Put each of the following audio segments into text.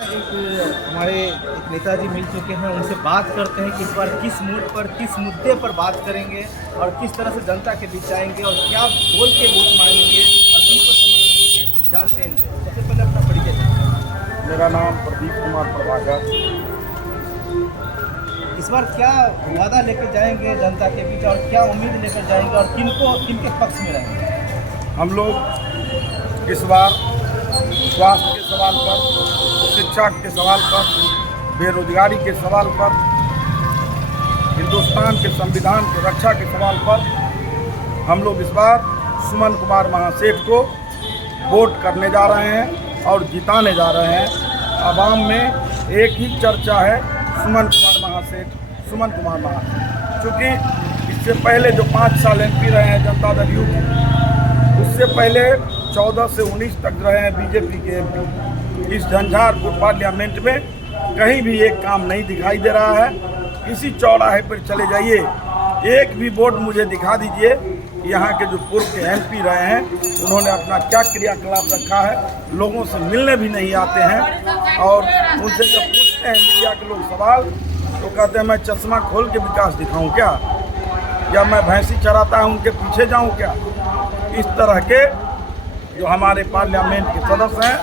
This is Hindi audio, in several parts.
हमारे एक नेताजी मिल चुके हैं, उनसे बात करते हैं कि इस बार किस मूड पर, किस मुद्दे पर बात करेंगे और किस तरह से जनता के बीच आएंगे और क्या बोल के वोट मांगेंगे और किनको समर्थन देंगे। जानते हैं इनसे। सबसे पहले अपना परिचय दें। मेरा नाम प्रदीप कुमार प्रभाकर। इस बार क्या वादा लेकर जाएंगे जनता के बीच और क्या उम्मीद लेकर जाएंगे और किनके पक्ष में रहेंगे। हम लोग इस बार स्वास्थ्य के सवाल पर, शिक्षा के सवाल पर, बेरोजगारी के सवाल पर, हिंदुस्तान के संविधान की रक्षा के सवाल पर हम लोग इस बार सुमन कुमार महासेठ को वोट करने जा रहे हैं और जिताने जा रहे हैं। आवाम में एक ही चर्चा है, सुमन कुमार महासेठ, सुमन कुमार महासेठ। चूँकि इससे पहले जो 5 साल MP रहे हैं जनता दल यू, उससे पहले 14 से 19 तक रहे हैं बीजेपी के MP। इस झंझारपुर पार्लियामेंट में कहीं भी एक काम नहीं दिखाई दे रहा है। किसी चौराहे पर चले जाइए, एक भी बोर्ड मुझे दिखा दीजिए। यहाँ के जो पूर्व के MP रहे हैं, उन्होंने अपना क्या क्रियाकलाप रखा है। लोगों से मिलने भी नहीं आते हैं और उनसे जब पूछते हैं मीडिया के लोग सवाल, तो कहते हैं मैं चश्मा खोल के विकास दिखाऊं क्या, या मैं भैंसी चराता हूं उनके पीछे जाऊं क्या। इस तरह के जो हमारे पार्लियामेंट के सदस्य हैं,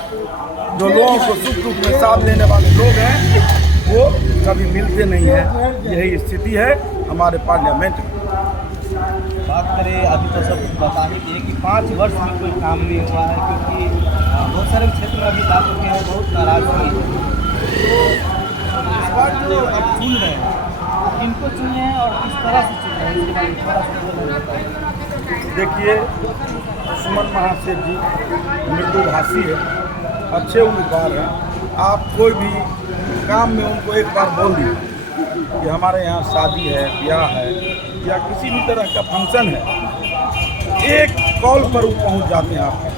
जो लोगों को सुख दुख में साथ देने वाले लोग हैं, वो कभी मिलते नहीं हैं। यही स्थिति है हमारे पार्लियामेंट में। बात करें, अभी तो सब बता ही दिए कि 5 वर्ष में कोई काम नहीं हुआ है, क्योंकि बहुत सारे क्षेत्र में अभी जा चुके हैं, बहुत नाराजगी है। तो इस बार जो आप चुन रहे हैं, तो किनको चुन रहे हैं और किस तरह से चुन रहे हैं, इसके बारे में थोड़ा सा बताइए। देखिए, सुमन महासेठ जी मृदुभाषी है, अच्छे उम्मीदवार हैं। आप कोई भी काम में उनको एक बार बोल दीजिए कि हमारे यहाँ शादी है, ब्याह है या किसी भी तरह का फंक्शन है, एक कॉल पर वो पहुँच जाते हैं आपके।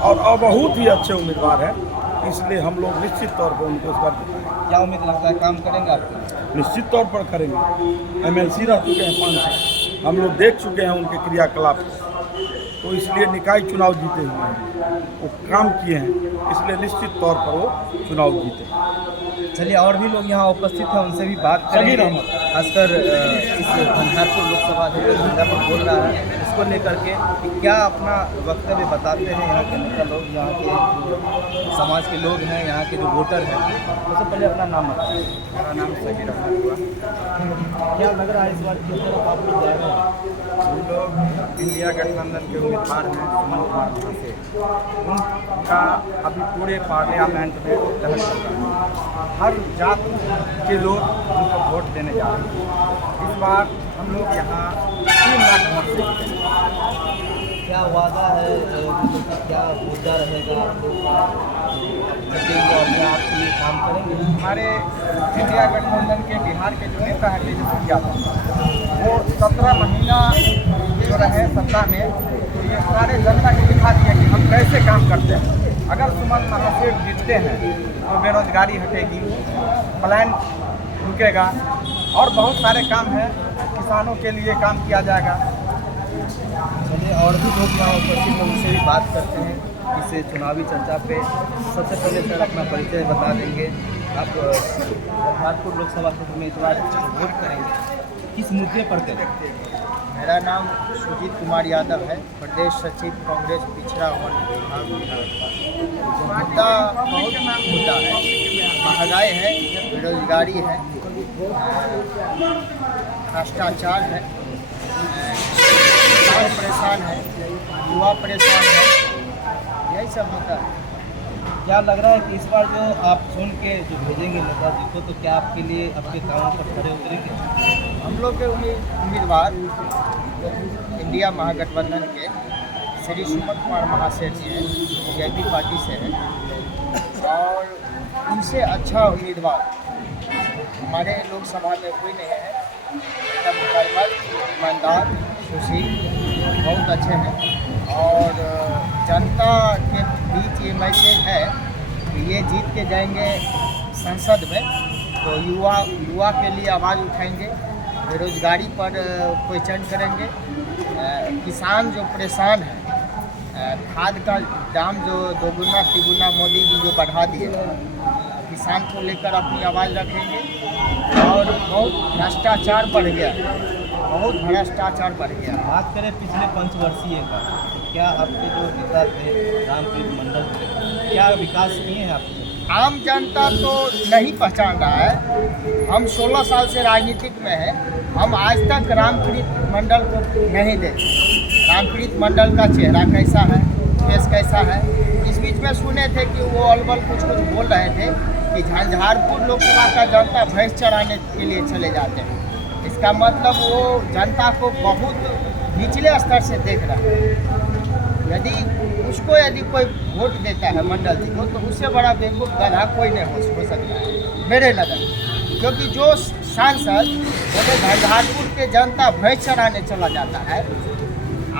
और बहुत ही अच्छे उम्मीदवार हैं, इसलिए हम लोग निश्चित तौर पर उनको इस बार क्या उम्मीद लगता है, काम करेंगे आप? निश्चित तौर पर करेंगे। MLC रह चुके हैं 5 साल, हम लोग देख चुके हैं उनके क्रियाकलाप को, तो इसलिए निकाय चुनाव जीते हुए हैं, वो काम किए हैं, इसलिए निश्चित तौर पर वो चुनाव जीते। चलिए, और भी लोग यहाँ उपस्थित हैं, उनसे भी बात करेंगे। खासकर इस झंझारपुर लोकसभा से झंझारपुर बोल रहा है, इसको लेकर के कि क्या अपना वक्तव्य बताते हैं यहाँ के नेता लोग, यहाँ के जो समाज के लोग हैं, यहाँ के जो वोटर हैं। सबसे पहले अपना नाम बताइए। मेरा नाम सही रहा हुआ। क्या लग रहा है इस बार किस तरफ आप लोग जा रहे हैं? हम लोग इंडिया गठबंधन के उम्मीदवार हैं सुमन कुमार महासेठ। उनका अभी पूरे पार्लियामेंट में लहर चल रहा है। हर जात के लोग उनको वोट देने जा रहे हैं। इस बार हम लोग यहाँ 3 लाख वोट से जीतेंगे। क्या वादा है, मतलब कि क्या मुद्दा रहेगा आप लोग रखेंगे और क्या आप ये काम करेंगे? हमारे इंडिया गठबंधन के बिहार के जो नेता हैं तेजस्वी यादव, वो 17 महीना जो रहे सत्ता में, ये सारे जनता को दिखा दिया कि हम कैसे काम करते हैं। अगर सुमन महासेठ जीतते हैं तो बेरोजगारी हटेगी, प्लान रुकेगा और बहुत सारे काम हैं, किसानों के लिए काम किया जाएगा। चलिए, और भी लोग यहाँ उपस्थित हैं, उनसे भी बात करते हैं इस चुनावी चर्चा पे। सबसे पहले सर अपना परिचय बता देंगे। आप झंझारपुर लोकसभा क्षेत्र में इस बार वोट करेंगे, किस मुद्दे पर करेंगे? मेरा नाम सुजीत कुमार यादव है, प्रदेश सचिव कांग्रेस पिछड़ा वर्ग विभाग बिहार। जो मुद्दा बहुत मुद्दा है, महंगाई है, बेरोजगारी है, भ्रष्टाचार है, किसान परेशान है, युवा परेशान है, यही सब मुद्दा है। क्या लग रहा है कि इस बार जो आप चुन के जो भेजेंगे नेताजी को, तो क्या आपके लिए आपके कामों पर खड़े उतरेंगे? हम लोग के उम्मीदवार इंडिया महागठबंधन के श्री सुमन कुमार महासेठ जी हैं, BJP पार्टी से हैं, और इनसे अच्छा उम्मीदवार हमारे लोकसभा में कोई नहीं है। एकदम कर्मठ, ईमानदार, सुशील, बहुत अच्छे हैं। और जनता के बीच ये मैसेज है कि ये जीत के जाएंगे संसद में, तो युवा के लिए आवाज़ उठाएंगे, बेरोजगारी पर क्वेश्चन करेंगे, किसान जो परेशान है खाद का दाम जो दोगुना तिगुना मोदी जी जो बढ़ा दिए, किसान को लेकर अपनी आवाज़ रखेंगे। और बहुत भ्रष्टाचार बढ़ गया, बहुत भ्रष्टाचार बढ़ गया। बात करें पिछले पंचवर्षीय का, तो क्या आपके जो नेता थे रामप्रीत मंडल, क्या विकास किए हैं आपके? आम जनता तो नहीं पहचान रहा है। हम 16 साल से राजनीतिक में हैं, हम आज तक रामप्रीत मंडल को नहीं देखे। रामप्रीत मंडल का चेहरा कैसा है, फेस कैसा है। इस बीच में सुने थे कि वो अलबल कुछ बोल रहे थे कि झंझारपुर लोकसभा का जनता भैंस चराने के लिए चले जाते हैं। इसका मतलब वो जनता को बहुत निचले स्तर से देख रहा है। यदि कोई वोट देता है मंडल जी को, तो उससे बड़ा बेवकूफ़ गधा कोई नहीं हो सकता है मेरे नज़र में। क्योंकि जो सांसद जैसे झंझारपुर के जनता भैंस चराने चला जाता है,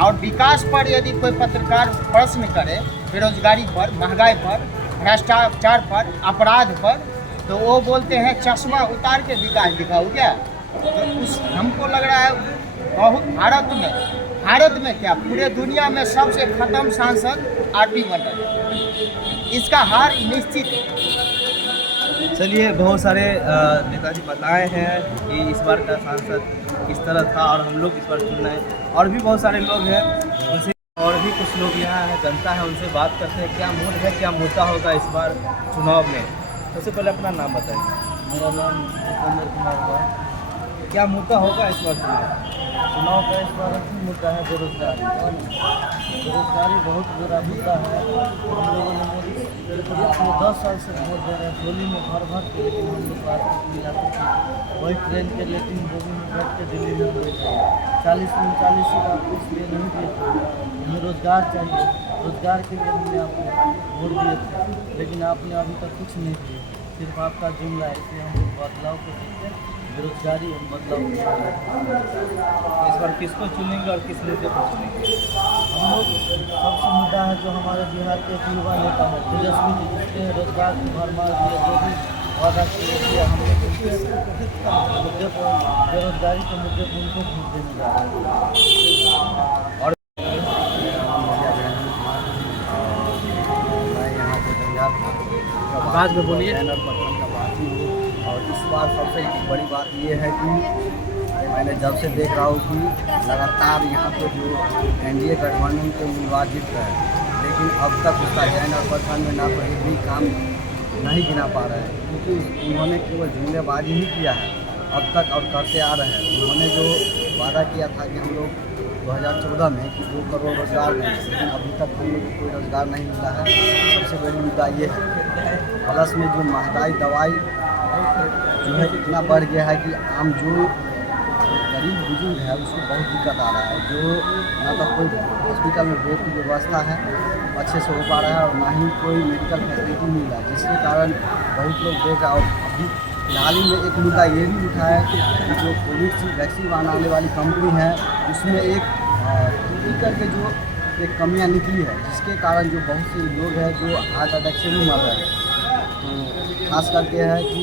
और विकास पर यदि कोई पत्रकार प्रश्न करे, बेरोजगारी पर, महंगाई पर, भ्रष्टाचार पर, अपराध पर, तो वो बोलते हैं चश्मा उतार के विकास दिखाओ क्या। तो हमको लग रहा है बहुत भारत में क्या पूरे दुनिया में सबसे खत्म सांसद आरपी मंडल है। इसका हार निश्चित है। चलिए, बहुत सारे नेताजी बताए हैं कि इस बार का सांसद किस तरह था और हम लोग इस बार चुन रहे हैं। और भी बहुत सारे लोग हैं, उनसे और भी कुछ लोग यहाँ हैं, जनता है, उनसे बात करते हैं क्या मूड है, क्या मुद्दा होगा इस बार चुनाव में। सबसे पहले अपना नाम बताइए। मेरा नाम जितेंद्र कुमार है। क्या मुद्दा होगा इस बार चुनाव का इस बार एक मुद्दा है बेरोजगारी। बेरोजगारी बहुत बुरा मुद्दा है। हम लोगों ने मोदी पिछले 10 साल से वोट दे रहे हैं, झोली में भर भर के, लेकिन हम लोग को आज तक मिला कुछ। वही ट्रेन के लेकिन बोगी में बैठ के दिल्ली में गए थे। 40 में 40 सीट आपको इसलिए नहीं दिए थे, हमें रोजगार चाहिए। रोजगार के लिए हमने आपको वोट दिए थे, लेकिन आपने अभी तक कुछ नहीं दिए, सिर्फ आपका जुमला है। इसलिए हम लोग बदलाव को देखते हैं, बेरोजगारी और बदलाव। इस बार किसको चुनेंगे और किस नेता को चुनेंगे? हम लोग सबसे मुद्दा है जो हमारे बिहार के एक युवा नेता है तेजस्वी जी, जिसने रोजगार की भरमार दिया, जो भी वादा किया हम लोग मुद्दे पर, बेरोजगारी के मुद्दे पर उनको वोट देने जा रहे हैं। और मैं यहाँ पे पंजाब बाद में बोलिए। और इस बार सबसे बड़ी बात ये है कि मैंने जब से देख रहा हूँ कि लगातार यहाँ पे जो एनडीए गठबंधन के उम्मीदवार जीत रहे हैं, लेकिन अब तक उसका जैन और प्रखंड में ना तो एक भी काम नहीं गिना पा रहे हैं, क्योंकि उन्होंने केवल जुमलेबाजी ही किया है अब तक और करते आ रहे हैं। उन्होंने जो वादा किया था कि हम लोग 2014 में कि 2 करोड़ रोजगार देंगे, लेकिन अभी तक हम लोग को कोई रोजगार नहीं मिला है। सबसे बड़ी मुद्दा ये है। प्लस में जो महंगाई दवाई जो है इतना बढ़ गया है कि आम जो गरीब बुजुर्ग है उसको बहुत दिक्कत आ रहा है। जो ना तो कोई हॉस्पिटल में बेड की व्यवस्था है अच्छे से हो पा रहा है, और ना ही कोई मेडिकल फैसिलिटी मिल रहा है, जिसके कारण बहुत लोग देख रहा है। और अभी फिलहाल ही में एक मुद्दा ये भी उठा है कि जो कोविड की वैक्सीन बनाने वाली कंपनी है, उसमें एक टीकर के जो एक कमियाँ निकली है, जिसके कारण जो बहुत से लोग हैं जो हार्ट अटैक से भी मर रहे हैं। तो खास करके है कि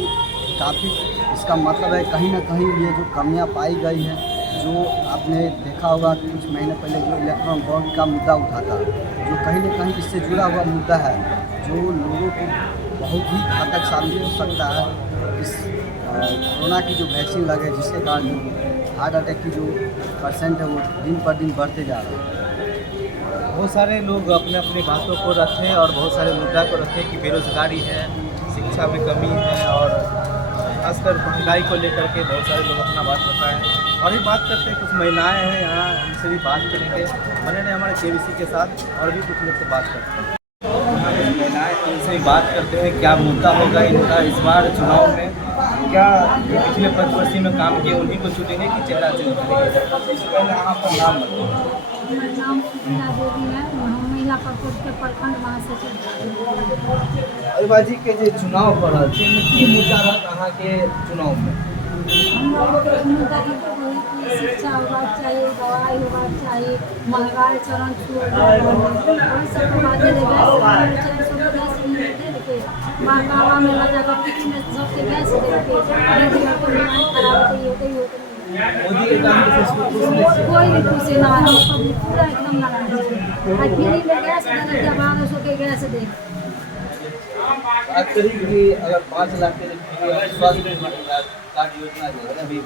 काफ़ी इसका मतलब है कहीं ना कहीं ये जो कमियां पाई गई हैं, जो आपने देखा होगा कि कुछ महीने पहले जो इलेक्ट्रॉन बॉन्ड का मुद्दा उठा था, जो कहीं ना कहीं इससे जुड़ा हुआ मुद्दा है, जो लोगों को बहुत ही घातक साबित हो सकता है। इस कोरोना की जो वैक्सीन लगे, जिसके कारण जो हार्ट अटैक की जो % है वो दिन पर दिन बढ़ते जा रहा है। बहुत सारे लोग अपने अपनी बातों को रखें और बहुत सारे मुद्दा को रखें कि बेरोजगारी है, शिक्षा में कमी है, और खासकर महंगाई को लेकर के बहुत सारे लोग अपना बात बताएं। और भी बात करते हैं, कुछ महिलाएं हैं यहाँ, उनसे भी बात करेंगे। बने रहे हमारे केबीसी के साथ, और भी कुछ लोग से बात करते हैं। यहाँ पे महिलाएं, उनसे भी बात करते हैं क्या मुद्दा होगा इनका इस बार चुनाव में। क्या जो पिछले 5 वर्ष में काम किए उन्हीं को चुनेंगे कि चेहरा चेंज करेंगे? पहले यहाँ पर नाम बताओ। मेरा नाम मीना देवी है, हम महिला प्रकोष्ठ के प्रखंड महासचिव। अभिबाजी के जो चुनाव पड़ा की मुद्दा रहा कहाँ के चुनाव में? हम लोगों के मुद्दा की तो वही कि शिक्षा होगा चाहिए, दवाई होगा चाहिए, महंगाई चरण छुआ सब बातें में में लगा कर किसी में सबसे गैस दे के खराब होती है। मोदी के काम से खुश नहीं है। कोई भी खुशी ना है, पब्लिक पूरा एकदम नाराज है। आज फ्री में गैस देना दिया, 1200 के गैस दे। बात करें कि अगर 5 लाख के लिए स्वास्थ्य कार्ड योजना जो है अभी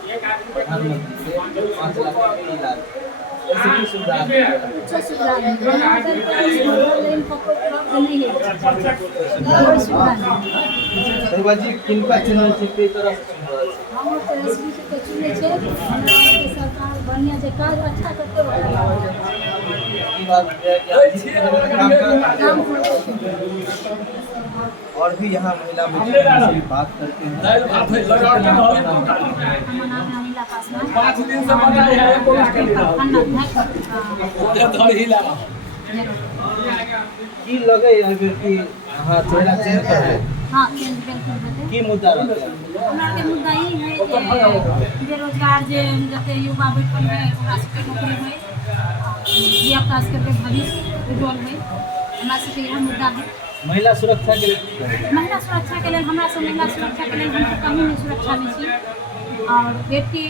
प्रधानमंत्री से 5 लाख के इलाज ऐसी की सुविधा है। अच्छा सुविधा है, यहाँ पर लेकिन पक्को उपलब्ध नहीं है, कोई सुविधा नहीं। सही बात जी, किनका चुनाव छै कई तरह से सुविधा छै। हम तो एसपी के चुने छे, हमरा के सरकार बढ़िया से काज अच्छा करते रहे। की बात है कि आप जिस तरह का काम करते हैं काम करते और भी यहाँ महिला मित्र से बात करते हैं। हमारा नाम है अमीला पासवान। 5 दिन से बना है की लगे अभी कि हाँ चेहरा चेंज कर है। हाँ चेंज बिल्कुल बते। की मुद्दा रहता है? हमरा के मुद्दा ई है कि बेरोजगार जे जते युवा बैठल है ओकरा सबके नौकरी होय, धिया पुता सबके भविष्य उज्जवल होय, हमरा सबके यह मुद्दा है। महिला सुरक्षा के लिए महिला सुरक्षा के लिए हमरा सब महिला सुरक्षा के लिए हम कहीं नहीं सुरक्षा में छी। और बेटी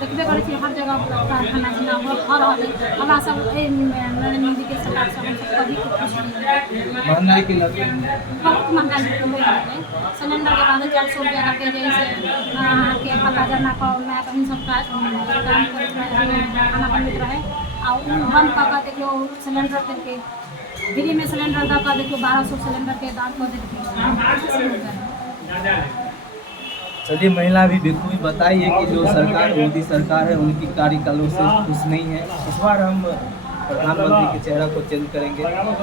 देखबे करै छी हर जगह कारखाना जेना हो रहल है। हमरा सब नरेंद्र मोदी के सरकार से हम सब कभी के खुश नहीं है। महंगाई के लगे बहुत महंगाई हो गई है। सिलेंडर के बाद 400 रुपया करके जैसे के पता करना को मैं कहीं सब काम खाना बनबैत रहे और बंद कऽ कऽ देखियो सिलेंडर देलकै फ्री में, सिलेंडर दऽ कऽ देखियो 1200 सिलेंडर के दाम कऽ देलकै। चलिए महिला भी बिल्कुल बताइए कि जो सरकार मोदी सरकार है उनकी कार्यकालों से खुश नहीं है। इस बार हम प्रधानमंत्री के चेहरा को चेंज करेंगे। यहाँ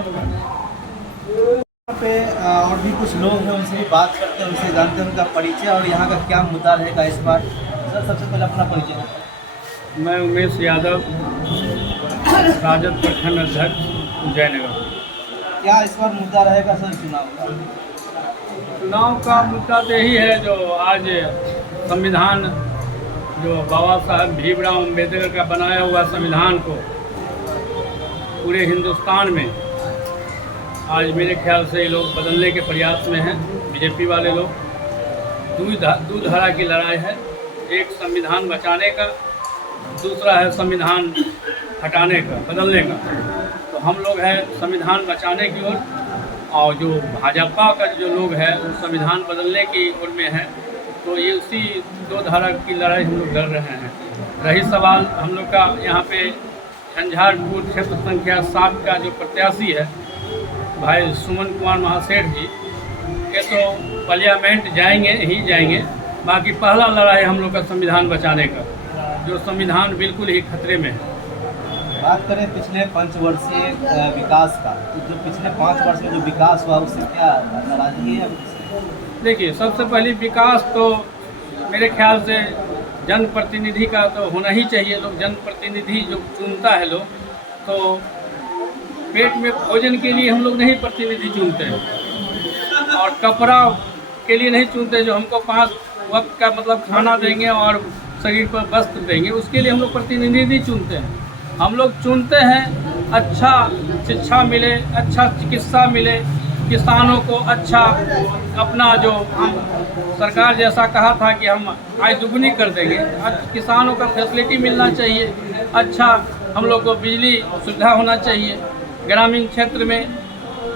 पे और भी कुछ लोग हैं, उनसे भी बात करते हैं, उनसे जानते हैं उनका परिचय और यहाँ का क्या मुद्दा रहेगा इस बार। सर सबसे पहले अपना परिचय। मैं उमेश यादव, राजद प्रखंड अध्यक्ष जयनगर। क्या इस बार मुद्दा रहेगा सर चुनाव का? चुनाव का मुद्दा तो यही है जो आज संविधान जो बाबा साहब भीमराव अम्बेडकर का बनाया हुआ संविधान को पूरे हिंदुस्तान में आज मेरे ख्याल से ये लोग बदलने के प्रयास में हैं। बीजेपी वाले लोग दो धारा की लड़ाई है, एक संविधान बचाने का, दूसरा है संविधान हटाने का, बदलने का। तो हम लोग हैं संविधान बचाने की ओर और जो भाजपा का जो लोग हैं वो संविधान बदलने की ओर में है। तो ये उसी दो धारा की लड़ाई हम लोग लड़ रहे हैं। रही सवाल हम लोग का यहाँ पे झंझारपुर क्षेत्र संख्या 7 का जो प्रत्याशी है भाई सुमन कुमार महासेठ जी, ये तो पार्लियामेंट जाएंगे ही जाएंगे। बाकी पहला लड़ाई हम लोग का संविधान बचाने का, जो संविधान बिल्कुल ही खतरे में है। बात करें पिछले 5 वर्षीय विकास का, तो जो पिछले 5 वर्ष में जो विकास हुआ उससे क्या नाराजगी है? देखिए सबसे पहले विकास तो मेरे ख्याल से जनप्रतिनिधि का तो होना ही चाहिए। लोग जनप्रतिनिधि जो चुनता है लोग, तो पेट में भोजन के लिए हम लोग नहीं प्रतिनिधि चुनते हैं और कपड़ा के लिए नहीं चुनते जो हमको 5 वक्त का मतलब खाना देंगे और शरीर पर वस्त्र देंगे, उसके लिए हम लोग प्रतिनिधि चुनते हैं। हम लोग चुनते हैं अच्छा शिक्षा मिले, अच्छा चिकित्सा मिले, किसानों को अच्छा अपना जो हम सरकार जैसा कहा था कि हम आय दुगुनी कर देंगे, किसानों का फैसिलिटी मिलना चाहिए, अच्छा हम लोग को बिजली सुविधा होना चाहिए। ग्रामीण क्षेत्र में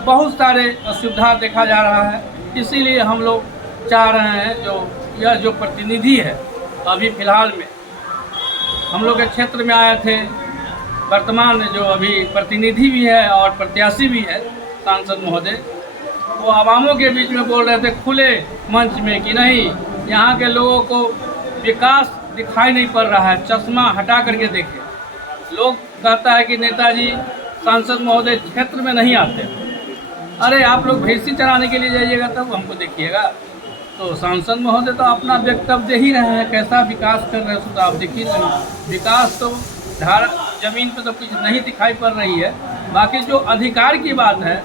बहुत सारे असुविधा देखा जा रहा है, इसीलिए हम लोग चाह रहे हैं यह जो प्रतिनिधि है अभी फ़िलहाल में हम लोग के क्षेत्र में आए थे, वर्तमान जो अभी प्रतिनिधि भी है और प्रत्याशी भी है सांसद महोदय, वो आवामों के बीच में बोल रहे थे खुले मंच में कि नहीं यहाँ के लोगों को विकास दिखाई नहीं पड़ रहा है, चश्मा हटा करके देखें। लोग कहता है कि नेताजी सांसद महोदय क्षेत्र में नहीं आते। अरे आप लोग भैंसी चराने के लिए जाइएगा तब हमको देखिएगा। तो सांसद महोदय तो अपना वक्तव्य दे ही रहे हैं, कैसा विकास कर रहे हैं तो आप देखिए रहे। विकास तो धारा जमीन पे तो कुछ नहीं दिखाई पड़ रही है। बाकी जो अधिकार की बात है,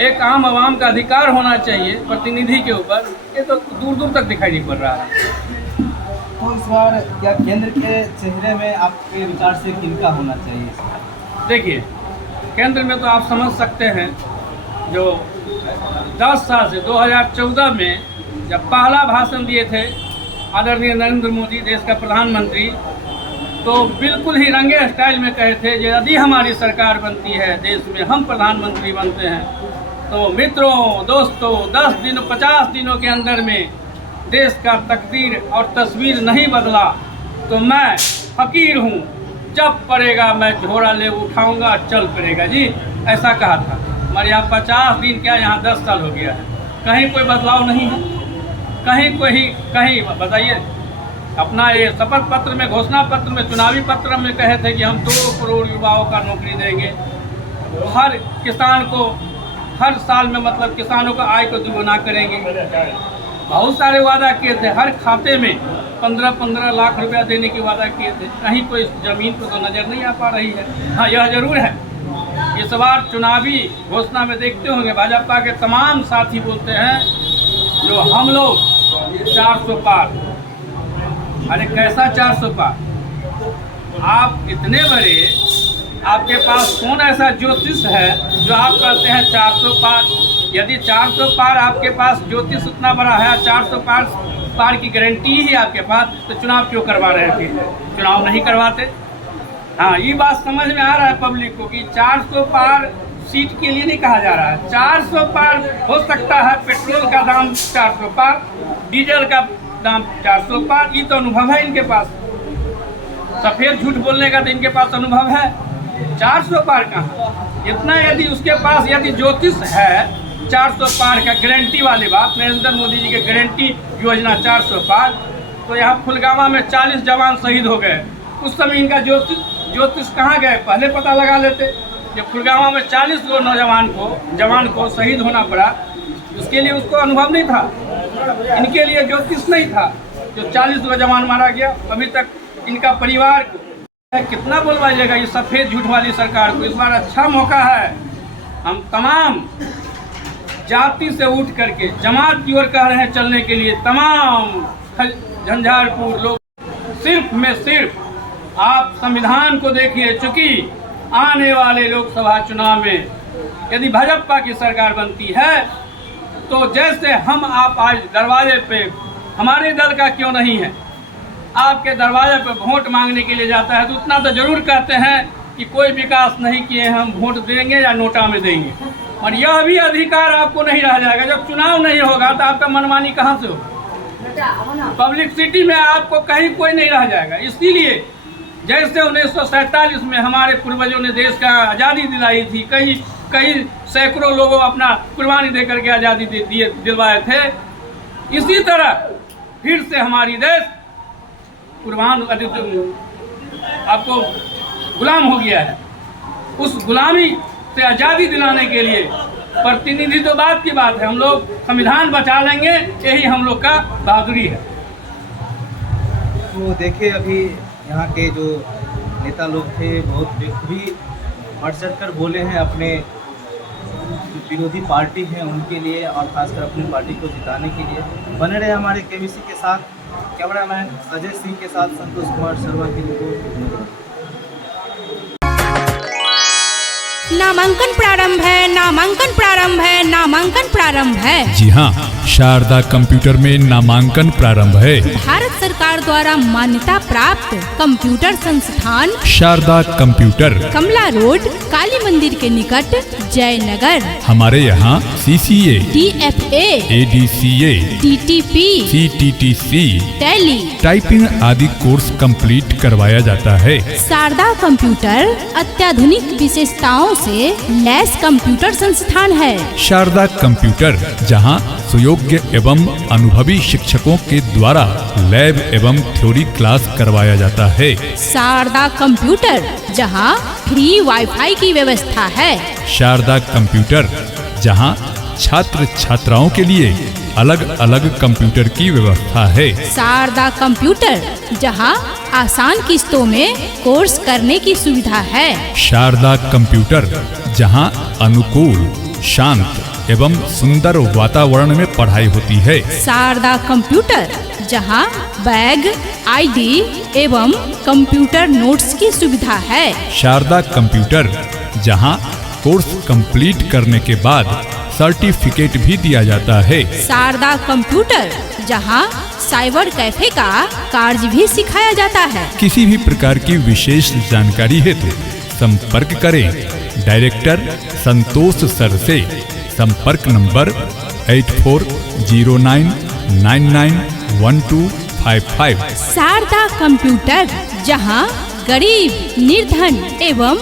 एक आम आवाम का अधिकार होना चाहिए प्रतिनिधि के ऊपर, ये तो दूर दूर तक दिखाई नहीं पड़ रहा है। तो इस बार क्या केंद्र के चेहरे में आपके विचार से किनका होना चाहिए? देखिए केंद्र में तो आप समझ सकते हैं जो 10 साल से 2014 में जब पहला भाषण दिए थे आदरणीय नरेंद्र मोदी देश का प्रधानमंत्री तो बिल्कुल ही रंगे स्टाइल में कहे थे कि यदि हमारी सरकार बनती है देश में, हम प्रधानमंत्री बनते हैं तो मित्रों दोस्तों 10 दिन 50 दिनों के अंदर में देश का तकदीर और तस्वीर नहीं बदला तो मैं फकीर हूँ, जब पड़ेगा मैं झोरा ले उठाऊंगा, चल पड़ेगा जी, ऐसा कहा था। हमारे यहाँ 50 दिन क्या, यहाँ 10 साल हो गया है, कहीं कोई बदलाव नहीं है, कहीं बताइए। अपना ये शपथ पत्र में, घोषणा पत्र में, चुनावी पत्र में कहे थे कि हम 2 करोड़ युवाओं का नौकरी देंगे, हर किसान को हर साल में मतलब किसानों का आय को दुगुना करेंगे। बहुत सारे वादा किए थे, हर खाते में 15-15 लाख रुपया देने की वादा किए थे। कहीं कोई ज़मीन पर तो नज़र नहीं आ पा रही है। हाँ, यह जरूर है इस बार चुनावी घोषणा में देखते होंगे भाजपा के तमाम साथी बोलते हैं जो हम लोग 400 पार। अरे कैसा 400 पार? आप इतने बड़े, आपके पास कौन ऐसा ज्योतिष है जो आप कहते हैं 400 पार? यदि 400 पार आपके पास ज्योतिष उतना बड़ा है, 400 पार की गारंटी ही आपके पास, तो चुनाव क्यों करवा रहे थे? चुनाव नहीं करवाते। हाँ, ये बात समझ में आ रहा है पब्लिक को कि 400 पार सीट के लिए नहीं कहा जा रहा है। 400 पार हो सकता है, पेट्रोल का दाम 400 पार, डीजल का दाम 400 पार, ये तो अनुभव है इनके पास। सफ़ेद झूठ बोलने का तो इनके पास अनुभव है। 400 पार कहाँ? इतना यदि उसके पास यदि ज्योतिष है 400 पार का गारंटी वाली बात, नरेंद्र मोदी जी की गारंटी योजना 400 पार, तो यहाँ फुलगामा में 40 जवान शहीद हो गए। उस समय इनका ज्योतिष कहाँ गए? पहले पता लगा लेते। जब फुलगामा में 40 गो जवान को शहीद होना पड़ा, उसके लिए उसको अनुभव नहीं था, इनके लिए ज्योतिष नहीं था। जो 40 गो जवान मारा गया, अभी तक इनका परिवार कितना बोलवाइएगा ये सफ़ेद झूठ वाली सरकार को। इस बार अच्छा मौका है, हम तमाम जाति से उठ करके जमात की ओर कह रहे हैं चलने के लिए। तमाम झंझारपुर लोग सिर्फ में सिर्फ आप संविधान को देखिए, चूँकि आने वाले लोकसभा चुनाव में यदि भाजपा की सरकार बनती है तो जैसे हम आप आज दरवाजे पे, हमारे दल का क्यों नहीं है, आपके दरवाजे पे वोट मांगने के लिए जाता है तो उतना तो जरूर कहते हैं कि कोई विकास नहीं किए, हम वोट देंगे या नोटा में देंगे। और यह भी अधिकार आपको नहीं रह जाएगा। जब चुनाव नहीं होगा तो आपका मनमानी कहाँ से होगा? पब्लिसिटी में आपको कहीं कोई नहीं रह जाएगा। इसीलिए जैसे 1947 में हमारे पूर्वजों ने देश का आज़ादी दिलाई थी, कई सैकड़ों लोगों अपना कुर्बानी दे करके आज़ादी दिलवाए थे, इसी तरह फिर से हमारी देश कुर्बान आपको गुलाम हो गया है। उस गुलामी से आज़ादी दिलाने के लिए प्रतिनिधि तो बात की बात है, हम लोग संविधान बचा लेंगे, यही हम लोग का बहादुरी है। तो देखिए अभी यहाँ के जो नेता लोग थे बहुत बेखूबी बढ़ चढ़ कर बोले हैं अपने जो विरोधी पार्टी है उनके लिए और खासकर अपनी पार्टी को जिताने के लिए। बने रहे हमारे केबीसी के साथ, कैमरामैन अजय सिंह के साथ संतोष कुमार शर्मा की रिपोर्ट। नामांकन प्रारंभ है, नामांकन प्रारंभ है, नामांकन प्रारंभ है। जी हाँ, शारदा कंप्यूटर में नामांकन प्रारंभ है। भारत सरकार द्वारा मान्यता प्राप्त कंप्यूटर संस्थान शारदा कंप्यूटर, कमला रोड, काली मंदिर के निकट, जयनगर। हमारे यहाँ CCA, DFA, ADCA, DTP, CTTC, tally, typing आदि कोर्स कंप्लीट करवाया जाता है। शारदा कंप्यूटर अत्याधुनिक विशेषताओं से लैस कंप्यूटर संस्थान है। शारदा कंप्यूटर, जहां सुयोग्य एवं अनुभवी शिक्षकों के द्वारा लैब एवं थ्योरी क्लास करवाया जाता है। शारदा कंप्यूटर, जहां फ्री वाईफाई की व्यवस्था है। शारदा कंप्यूटर, जहां छात्र छात्राओं के लिए अलग अलग कंप्यूटर की व्यवस्था है। शारदा कंप्यूटर, जहां आसान किस्तों में कोर्स करने की सुविधा है। शारदा कंप्यूटर, जहां अनुकूल, शांत एवं सुंदर वातावरण में पढ़ाई होती है। शारदा कंप्यूटर, जहां बैग, ID एवं कंप्यूटर नोट्स की सुविधा है। शारदा कंप्यूटर, जहां कोर्स कंप्लीट करने के बाद सर्टिफिकेट भी दिया जाता है। शारदा कंप्यूटर, जहां साइबर कैफे का कार्य भी सिखाया जाता है। किसी भी प्रकार की विशेष जानकारी हेतु संपर्क करें डायरेक्टर संतोष सर से। संपर्क नंबर 8409991255। शारदा कंप्यूटर, जहां गरीब, निर्धन एवं